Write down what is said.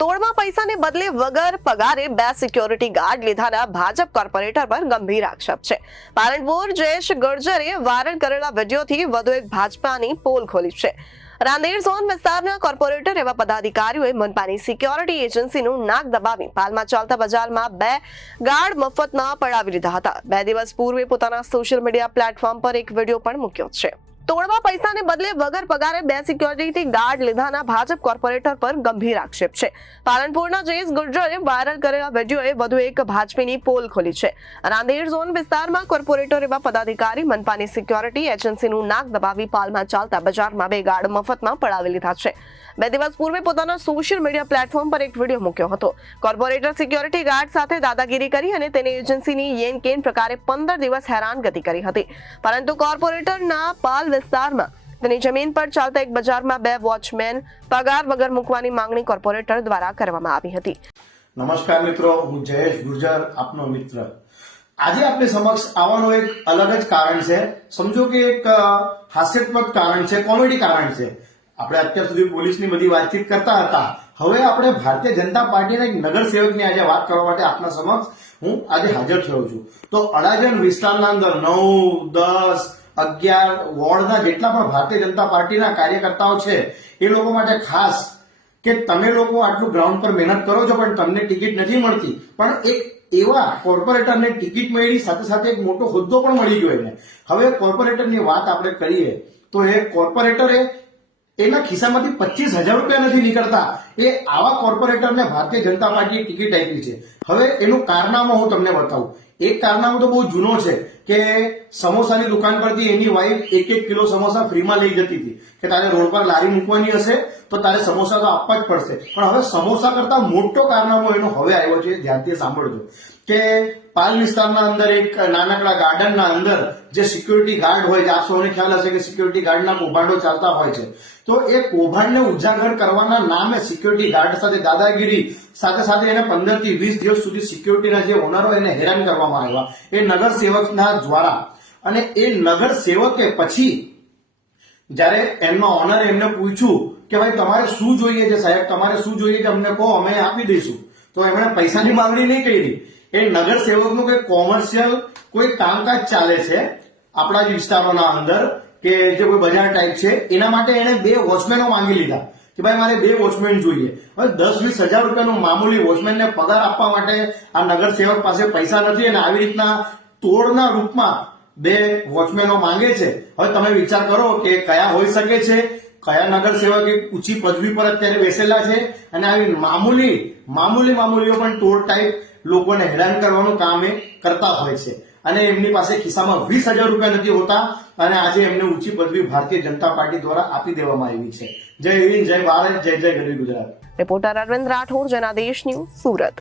તોડમાં પૈસાને બદલે વગર પગારે 2 સિક્યોરિટી ગાર્ડ લીધાના ભાજપ કોર્પોરેટર પર ગંભીર આક્ષેપ છે. પાલનપુર જયેશ ગુર્જરે વાયરલ કરેલા વિડીયોથી વધુ એક ભાજપાની પોલ ખોલી છે. રાંદેર ઝોન વિસ્તારના કોર્પોરેટર એવા પદાધિકારીઓએ મનપાની સિક્યોરિટી એજન્સીનું નાક દબાવી પાલમાં ચાલતા બજારમાં 2 ગાર્ડ મફતમાં પડાવી લીધા હતા. 2 દિવસ પૂર્વે પોતાના સોશિયલ મીડિયા પ્લેટફોર્મ પર એક વિડીયો પણ મૂક્યો છે. તોડમાં પૈસાને બદલે વગર પગારે 2 સિક્યોરિટી ગાર્ડ લીધાના ભાજપ કોર્પોરેટર પર ગંભીર આક્ષેપ છે. પાલનપુરના જયેશ ગુર્જરે વાયરલ કરેલા વિડીયોએ વધુ એક ભાજપની પોલ ખોલી છે. રાંદેર ઝોન વિસ્તારમાં કોર્પોરેટર એવા પદાધિકારી મનપાની સિક્યોરિટી એજન્સીનું નાક દબાવી પાલમાં ચાલતા બજારમાં 2 ગાર્ડ મફતમાં પડાવી લીધા છે. 2 દિવસ પૂર્વે પોતાના સોશિયલ મીડિયા પ્લેટફોર્મ પર એક વિડીયો મૂક્યો હતો. કોર્પોરેટર સિક્યોરિટી ગાર્ડ સાથે દાદાગીરી કરી અને તેની એજન્સીની યેન કેન પ્રકારે 15 દિવસ હેરાનગતિ કરી હતી. પરંતુ કોર્પોરેટરના પાલ વિસ્તારમાં તેની જમીન પર ચાલતા એક બજારમાં 2 વોચમેન પગાર વગર મૂકવાની માંગણી કોર્પોરેટર દ્વારા કરવામાં આવી હતી. નમસ્કાર મિત્રો, હું જયેશ ગુર્જર, આપનો મિત્ર. આજે આપની સમક્ષ આવવાનું એક અલગ જ કારણ છે. સમજો કે એક હાસ્યાસ્પદ કારણ છે, કોમેડી કારણ છે. આપણે અત્યાર સુધી પોલીસની બધી વાતચીત કરતા હતા. હવે આપણે ભારતીય જનતા પાર્ટીના એક નગરસેવકની આજે વાત કરવા માટે આપના સમક્ષ હું આજે હાજર થયો છું. તો અડાજણ વિસ્તારના અંદર 9, 10, 11 વોર્ડના જેટલા પણ ભારતીય જનતા પાર્ટીના કાર્યકર્તાઓ છે એ લોકો માટે ખાસ કે તમે લોકો આટલું ગ્રાઉન્ડ પર મહેનત કરો છો પણ તમને ટિકિટ નથી મળતી, પણ એક એવા કોર્પોરેટરને ટિકિટ મળી, સાથે સાથે એક મોટો હોદ્દો પણ મળી ગયો એને. હવે કોર્પોરેટરની વાત આપણે કરીએ તો એ કોર્પોરેટરે એના ખિસ્સામાંથી 25,000 રૂપિયા નથી નીકળતા. એ આવા કોર્પોરેટરને ભારતીય જનતા પાર્ટીએ ટિકિટ આપી છે. હવે એનું કારનામું હું તમને બતાવું. એક કારનામું તો બહુ જૂનો છે કે સમોસાની દુકાન પરથી એની વાઈફ 1 કિલો સમોસા ફ્રીમાં લઈ જતી હતી કે તારે રોડ પર લારી મૂકવાની હશે તો તારે સમોસા તો આપવા જ પડશે. પણ હવે સમોસા કરતા મોટો કારનામો એનો હવે આવ્યો છે, ધ્યાનથી સાંભળજો. કે પાલ વિસ્તારના અંદર એક નાનકડા ગાર્ડનના અંદર જે સિક્યોરિટી ગાર્ડ હોય છે, આપ સૌને ખ્યાલ હશે કે સિક્યોરિટી ગાર્ડના કૌભાંડો ચાલતા હોય છે. તો એ કૌભાંડને ઉજાગર કરવાના નામે સિક્યોરિટી ગાર્ડ સાથે દાદાગીરી, સાથે સાથે એને 15 થી 20 દિવસ સુધી સિક્યોરિટીના જે ઓનરો એને હેરાન કરવામાં આવ્યા એ નગર સેવકના દ્વારા. અને એ નગર સેવકે પછી જયારે એમના ઓનરે એમને પૂછ્યું કે ભાઈ તમારે શું જોઈએ છે સાહેબ, તમારે શું જોઈએ છે અમને કહો, અમે આપી દઈશું. તો એમણે પૈસાની માંગણી નહીં કરી. એ નગર સેવકનું કોઈ કોમર્શિયલ કોઈ કામકાજ ચાલે છે આપણા જ વિસ્તારોના અંદર, કે જે કોઈ બજાર ટાઈપ છે, એના માટે એને 2 વોચમેનો માંગી લીધા કે ભાઈ મારે 2 વોચમેન જોઈએ. હવે 10-20 હજાર રૂપિયાનું મામૂલી વોચમેનને પગાર આપવા માટે આ નગર સેવક પાસે પૈસા નથી અને આવી રીતના તોડના રૂપમાં 2 વોચમેનો માંગે છે. હવે તમે વિચાર કરો કે કયા હોઈ શકે છે, કયા નગર સેવક એક ઊંચી પદવી પર અત્યારે બેસેલા છે અને આવી મામૂલીઓ પણ તોડ ટાઈપ લોકોને હેરાન કરવાનું કામ એ કરતા હોય છે. અને એમની પાસે ખિસ્સામાં 20,000 રૂપિયા નથી હોતા અને આજે એમને ઊંચી પદવી ભારતીય જનતા પાર્ટી દ્વારા આપી દેવામાં આવી છે. જય હિન્દ, જય ભારત, જય જય ગરવી ગુજરાત. Reporter Arvind Rathod, Janadesh news, Surat.